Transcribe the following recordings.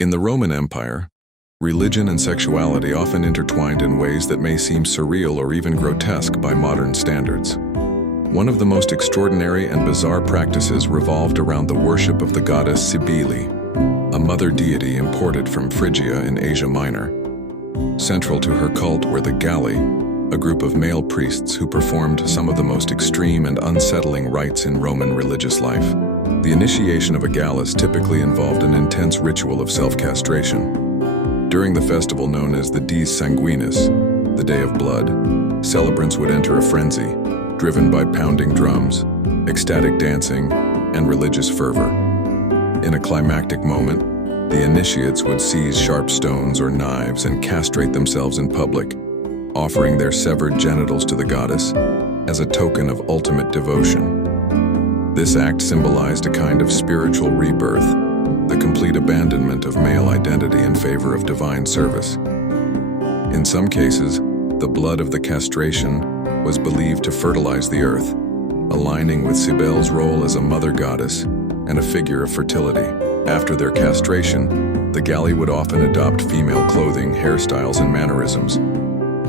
In the Roman Empire, religion and sexuality often intertwined in ways that may seem surreal or even grotesque by modern standards. One of the most extraordinary and bizarre practices revolved around the worship of the goddess Cybele, a mother deity imported from Phrygia in Asia Minor. Central to her cult were the Galli, a group of male priests who performed some of the most extreme and unsettling rites in Roman religious life. The initiation of a gallus typically involved an intense ritual of self-castration. During the festival known as the Dies Sanguinis, the Day of Blood, celebrants would enter a frenzy, driven by pounding drums, ecstatic dancing, and religious fervor. In a climactic moment, the initiates would seize sharp stones or knives and castrate themselves in public, offering their severed genitals to the goddess as a token of ultimate devotion. This act symbolized a kind of spiritual rebirth, the complete abandonment of male identity in favor of divine service. In some cases, the blood of the castration was believed to fertilize the earth, aligning with Cybele's role as a mother goddess and a figure of fertility. After their castration, the Galli would often adopt female clothing, hairstyles, and mannerisms.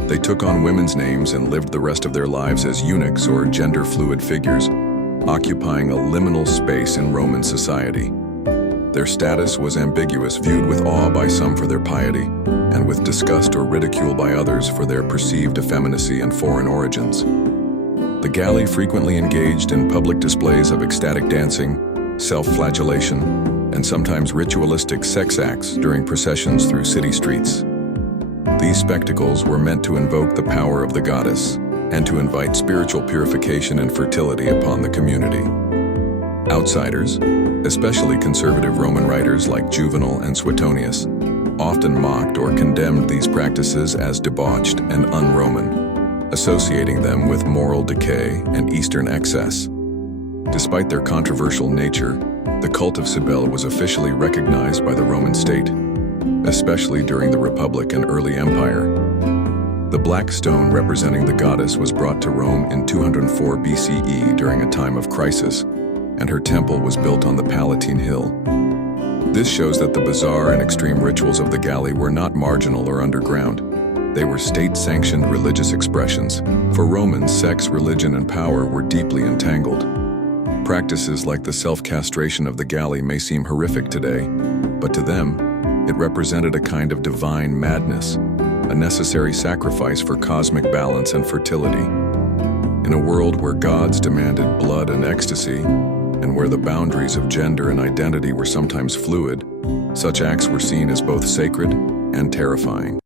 They took on women's names and lived the rest of their lives as eunuchs or gender-fluid figures, occupying a liminal space in Roman society. Their status was ambiguous, viewed with awe by some for their piety, and with disgust or ridicule by others for their perceived effeminacy and foreign origins. The Galli frequently engaged in public displays of ecstatic dancing, self-flagellation, and sometimes ritualistic sex acts during processions through city streets. These spectacles were meant to invoke the power of the goddess and to invite spiritual purification and fertility upon the community. Outsiders, especially conservative Roman writers like Juvenal and Suetonius, often mocked or condemned these practices as debauched and un-Roman, associating them with moral decay and Eastern excess. Despite their controversial nature, the cult of Cybele was officially recognized by the Roman state, especially during the Republic and early Empire. The black stone representing the goddess was brought to Rome in 204 BCE during a time of crisis, and her temple was built on the Palatine Hill. This shows that the bizarre and extreme rituals of the Galli were not marginal or underground. They were state-sanctioned religious expressions. For Romans, sex, religion, and power were deeply entangled. Practices like the self-castration of the Galli may seem horrific today, but to them, it represented a kind of divine madness, a necessary sacrifice for cosmic balance and fertility. In a world where gods demanded blood and ecstasy, and where the boundaries of gender and identity were sometimes fluid, such acts were seen as both sacred and terrifying.